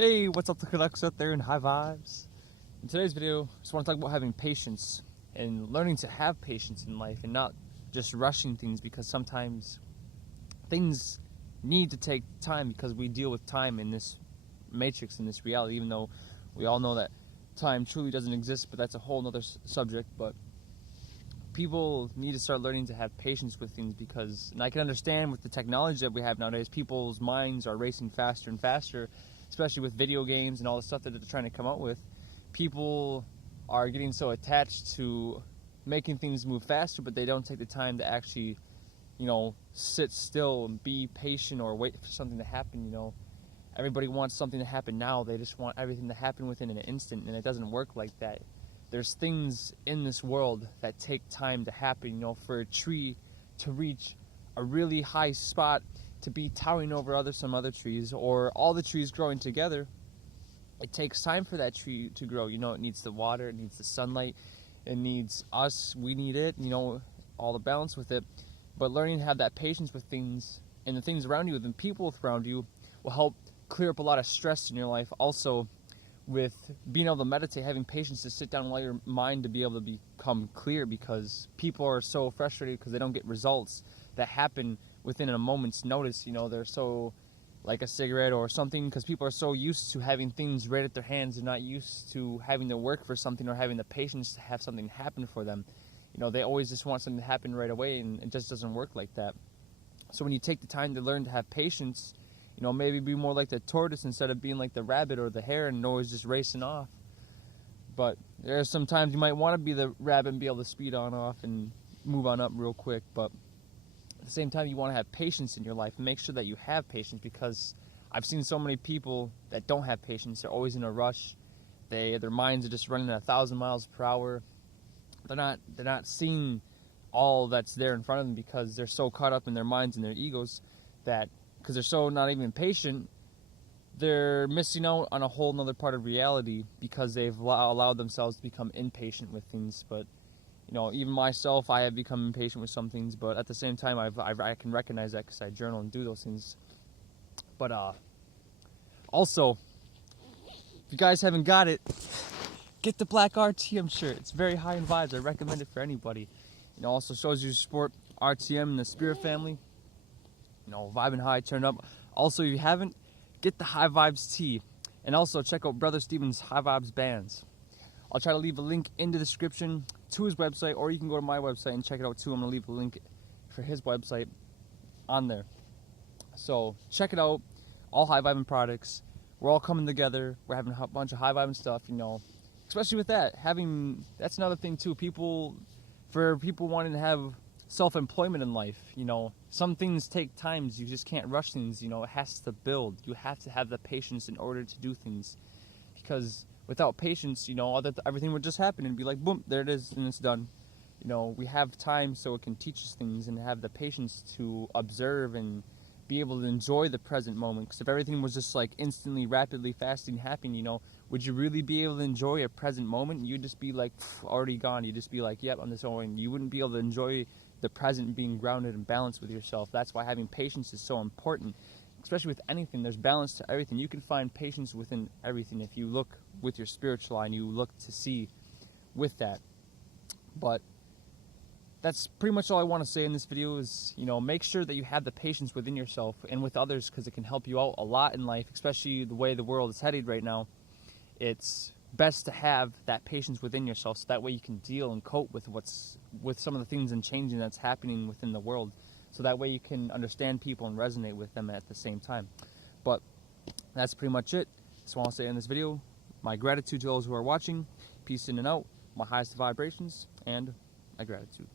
Hey, what's up, the Canucks out there in high vibes? In today's video, I just want to talk about having patience and learning to have patience in life and not just rushing things, because sometimes things need to take time because we deal with time in this matrix, in this reality, even though we all know that time truly doesn't exist, but that's a whole nother subject. But people need to start learning to have patience with things, because, and I can understand with the technology that we have nowadays, people's minds are racing faster and faster, especially with video games and all the stuff that they're trying to come up with. People are getting so attached to making things move faster, but they don't take the time to actually, sit still and be patient or wait for something to happen. Everybody wants something to happen now. They just want everything to happen within an instant, and it doesn't work like that. There's things in this world that take time to happen. For a tree to reach a really high spot, to be towering over some other trees, or all the trees growing together, it takes time for that tree to grow. It needs the water, it needs the sunlight, it needs us, we need it, all the balance with it. But learning to have that patience with things and the things around you and people around you will help clear up a lot of stress in your life. Also, with being able to meditate, having patience to sit down and allow your mind to be able to become clear, because people are so frustrated because they don't get results that happen within a moment's notice. They're so, like a cigarette or something, because people are so used to having things right at their hands. They're not used to having to work for something or having the patience to have something happen for them. They always just want something to happen right away, and it just doesn't work like that. So when you take the time to learn to have patience, maybe be more like the tortoise instead of being like the rabbit or the hare and always just racing off. But there are some times you might want to be the rabbit and be able to speed on off and move on up real quick. But at the same time, you want to have patience in your life, and make sure that you have patience, because I've seen so many people that don't have patience. They're always in a rush. Their minds are just running at 1,000 miles per hour. They're not seeing all that's there in front of them, because they're so caught up in their minds and their egos that, because they're so not even patient, they're missing out on a whole nother part of reality because they've allowed themselves to become impatient with things. But even myself, I have become impatient with some things, but at the same time, I can recognize that because I journal and do those things. But also, if you guys haven't got it, get the Black RTM shirt. It's very high in vibes. I recommend it for anybody. Also shows you support RTM and the Spirit family. Vibing high, turn up. Also, if you haven't, get the High Vibes tee, and also check out Brother Steven's High Vibes bands. I'll try to leave a link in the description to his website, or you can go to my website and check it out too. I'm going to leave a link for his website on there. So check it out. All high vibing products. We're all coming together. We're having a bunch of high vibing stuff, especially with that. That's another thing too. For people wanting to have self-employment in life, some things take time. You just can't rush things. It has to build. You have to have the patience in order to do things, because without patience, everything would just happen and be like, boom, there it is, and it's done. We have time so it can teach us things, and have the patience to observe and be able to enjoy the present moment. Because if everything was just like instantly, rapidly, fasting, happening, would you really be able to enjoy a present moment? You'd just be like, already gone. You'd just be like, yep, I'm just going. You wouldn't be able to enjoy the present, being grounded and balanced with yourself. That's why having patience is so important. Especially with anything, there's balance to everything. You can find patience within everything if you look with your spiritual eye and you look to see with that. But that's pretty much all I want to say in this video is, make sure that you have the patience within yourself and with others, because it can help you out a lot in life, especially the way the world is headed right now. It's best to have that patience within yourself, so that way you can deal and cope with some of the things and changing that's happening within the world. So that way you can understand people and resonate with them at the same time. But that's pretty much it. So I want to say in this video, my gratitude to those who are watching. Peace in and out. My highest vibrations and my gratitude.